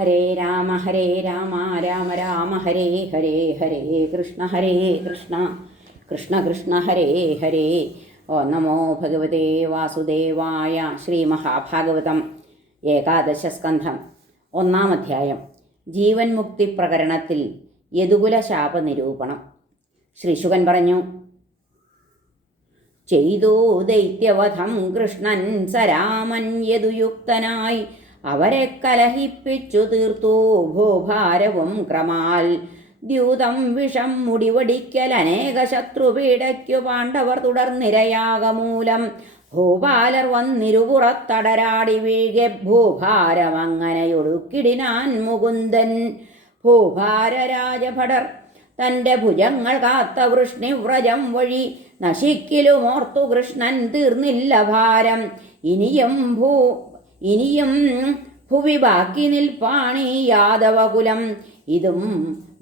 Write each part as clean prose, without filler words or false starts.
ഹരേ രാമ രാമ രാമ ഹരേ ഹരേ ഹരേ കൃഷ്ണ കൃഷ്ണ കൃഷ്ണ ഹരേ ഹരേ. ഓ നമോ ഭഗവതേ വാസുദേവായ. ശ്രീ മഹാഭാഗവതം ഏകാദശസ്കന്ധം 1-ാം അധ്യായം. ജീവൻ മുക്തി പ്രകരണത്തിൽ യദുകുല ശാപ നിരൂപണം. ശ്രീശുകൻ പറഞ്ഞു: ചെയ്തു ദൈത്യവധം കൃഷ്ണൻ സരാമൻ യദുയുക്തനായി അവരെ കലഹിപ്പിച്ചു തീർത്തു ഭൂഭാരവും ക്രമാൽ. ദ്യൂതം വിഷം മുടിവടിക്കൽ അനേക ശത്രുപീഡയ്ക്കു പാണ്ഡവർ തുടർന്നിരയാകമൂലം ഭൂപാലർ വന്നിരുപുറത്തടരാടി വീഴെ ഭൂഭാരമങ്ങനെയൊടുക്കിടിനാൻ മുകുന്ദൻ. ഭൂഭാരരാജഭടർ തൻ്റെ ഭുജങ്ങൾ കാത്ത വൃഷ്ണിവ്രജം വഴി നശിക്കിലുമോർത്തു കൃഷ്ണൻ തീർന്നില്ല ഭാരം. ഇനിയും ഭുവി ബാക്കി നിൽപ്പാണീ യാദവകുലം, ഇതും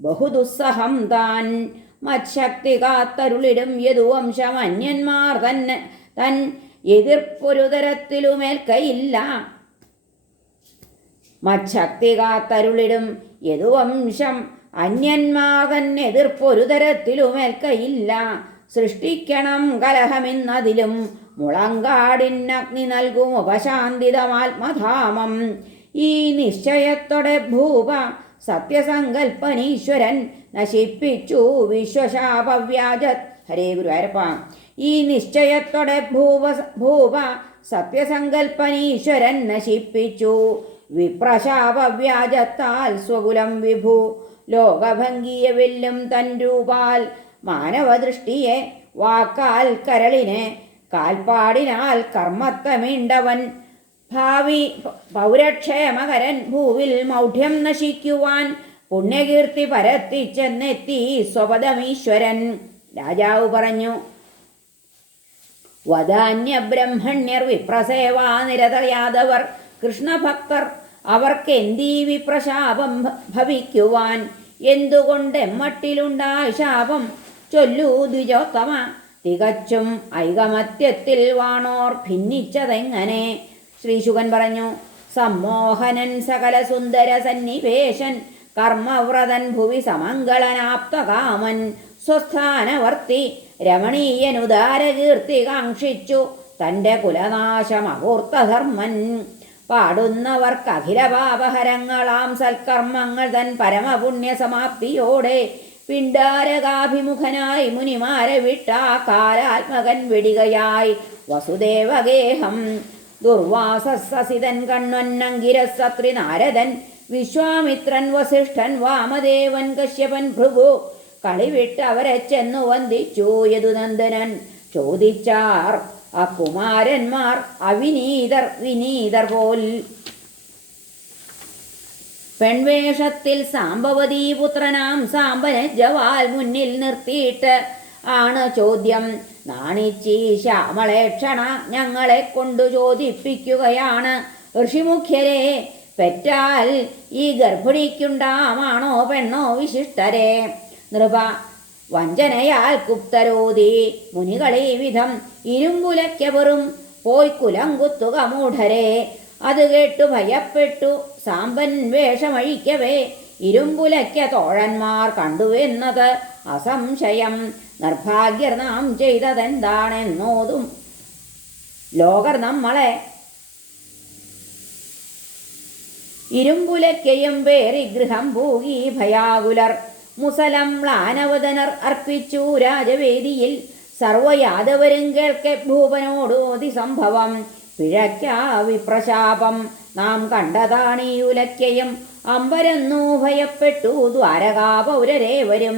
ബഹുദുസ്സഹം താൻ. മത്ശക്തി കാത്തരുളിടും യദുവംശമന്യന്മാർ തൻ എതിർപ്പൊരു തരത്തിലുമേൽക്കയില്ല. മത്ശക്തി കാത്തരുളിടും യദുവംശം അന്യന്മാർ തന്നെ എതിർപ്പൊരു തരത്തിലുമേൽക്കയില്ല. സൃഷ്ടിക്കണം കലഹമെന്നതിലും മുളങ്കാടിനഗ്നി നൽകും ഉപശാന്തിതമാത്മധാമം. ഈ നിശ്ചയത്തോടെ ഭൂപ സത്യസങ്കൽപ്പനീശ്വരൻ നശിപ്പിച്ചു വിശ്വശാപവ്യാജ. ഹരേ ഗുരുവായൂരപ്പ. ഈ നിശ്ചയത്തോടെ ഭൂപ സത്യസങ്കൽപ്പനീശ്വരൻ നശിപ്പിച്ചു വിപ്രശാപവ്യാജത്താൽ സ്വകുലം വിഭു. ലോകഭംഗിയെ വെല്ലും തൻ രൂപാൽ മാനവദൃഷ്ടിയെ വാക്കാൽ കരളിനെ കാൽപ്പാടിനാൽ കർമ്മത്തമീണ്ടവൻ. ഭാവി പൗരക്ഷേമകരൻ ഭൂവിൽ മൗഢ്യം നശിക്കുവാൻ പുണ്യകീർത്തി പരത്തിച്ചെന്നെത്തി സ്വപദമീശ്വരൻ. രാജാവ് പറഞ്ഞു: വദാന്യ ബ്രഹ്മണ്യർ വിപ്രസേവാനിരതയാദവർ കൃഷ്ണഭക്തർ അവർക്കെന്തീ വിപ്രശാപം ഭവിക്കുവാൻ. എന്തുകൊണ്ടെമ്മട്ടിലുണ്ടായ ശാപം ചൊല്ലൂ ദ്വിജോത്തമ. തികച്ചും ഐകമത്യത്തിൽ വാണോർ ഭിന്നിച്ചതെങ്ങനെ? ശ്രീശുകൻ പറഞ്ഞു: സമ്മോഹനൻ സകല സുന്ദര സന്നിവേശൻ കർമ്മവ്രതൻ ഭുവി സമംഗളനാപ്തകാമൻ. സ്വസ്ഥാനവർത്തി രമണീയനുദാരകീർത്തി കാക്ഷിച്ചു തൻ്റെ കുലനാശമകൂർത്തധർമ്മൻ. പാടുന്നവർക്ക് അഖില പാപഹരങ്ങളാം സൽക്കർമ്മങ്ങൾ തൻ പരമപുണ്യസമാപ്തിയോടെ പിണ്ടാരകാഭിമുഖനായി മുനിമാരെ വിട്ടാ കാലാത്മകൻ വെടികയായി വസുദേവഗേഹം. ദുർവാസസിതൻ കണ്വന്നങ്കിരസത്രി നാരദൻ വിശ്വാമിത്രൻ വസിഷ്ഠൻ വാമദേവൻ കശ്യപൻ ഭൃഗു കളിവിട്ട് അവരെ ചെന്നു വന്ദിച്ചു യദുനന്ദനൻ. ചോദിച്ചാർ അകുമാരന്മാർ വിനീതർ പോൽ. പെൺവേഷത്തിൽ സാംബവതീ പുത്രനാം സാമ്പനെ ജവാൽ മുന്നിൽ നിർത്തിയിട്ട് ആണ് ചോദ്യം. നാണിച്ചീ ശ്യാമളേക്ഷണ ഞങ്ങളെ കൊണ്ടു ചോദിപ്പിക്കുകയാണ്. ഋഷിമുഖ്യരെ, പെറ്റാൽ ഈ ഗർഭിണിക്കുണ്ടാമാണോ പെണ്ണോ വിശിഷ്ടരെ? നൃപ വഞ്ചനയാൽ കുപ്തരോധി മുനികളീ വിധം ഇരുമ്പുലയ്ക്കവറും പോയി കുലം കുത്തുക മൂഢരെ. അത് കേട്ടു ഭയപ്പെട്ടു സാമ്പൻ വേഷമഴിക്കവേ ഇരുമ്പുലയ്ക്ക തോഴന്മാർ കണ്ടുവെന്നത് അസംശയം. നിർഭാഗ്യർ നാം ചെയ്തതെന്താണെന്നോതും ലോകർ നമ്മളെ. ഇരുമ്പുലയ്ക്കയും പേറി ഗൃഹം പൂകി ഭയാകുലർ. മുസലം മ്ലാനവദനർ അർപ്പിച്ചു രാജവേദിയിൽ. സർവയാദവരും കേൾക്കെ ഭൂപനോടോതി സംഭവം. പിഴയ്ക്കാ വിപ്രശാപം നാം കണ്ടതാണീയുലയ്ക്കയും. അമ്പരന്നു ഭയപ്പെട്ടു ദ്വാരകാപൗരരേവരും.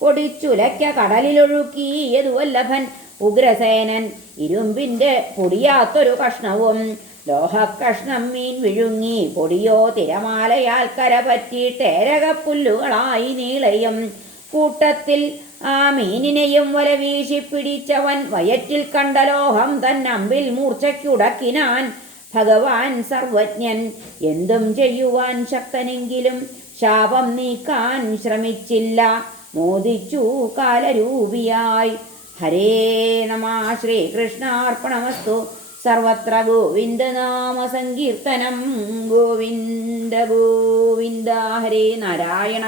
പൊടിച്ചുലയ്ക്ക കടലിലൊഴുക്കി യദുവല്ലഭൻ ഉഗ്രസേനൻ. ഇരുമ്പിൻ്റെ പൊടിയാത്തൊരു കഷ്ണവും ലോഹക്കഷ്ണം മീൻ വിഴുങ്ങി. പൊടിയോ തിരമാലയാൽ കരപറ്റിയിട്ടേരകപ്പുല്ലുകളായി നീളയും. കൂട്ടത്തിൽ ആ മീനിനെയും വല വീശി പിടിച്ചവൻ വയറ്റിൽ കണ്ട ലോഹം തന്നമ്പിൽ മൂർച്ചയ്ക്കുടക്കിനാൻ. ഭഗവാൻ സർവജ്ഞൻ, എന്തും ചെയ്യുവാൻ ശക്തനെങ്കിലും ശാപം നീക്കാൻ ശ്രമിച്ചില്ല. മോദിച്ചു കാലരൂപിയായി. ഹരേ നമഃ. ശ്രീകൃഷ്ണാർപ്പണമസ്തു. സർവത്ര ഗോവിന്ദനാമ സങ്കീർത്തനം. ഗോവിന്ദ ഗോവിന്ദ. ഗോവിന്ദ ഹരേ നാരായണ.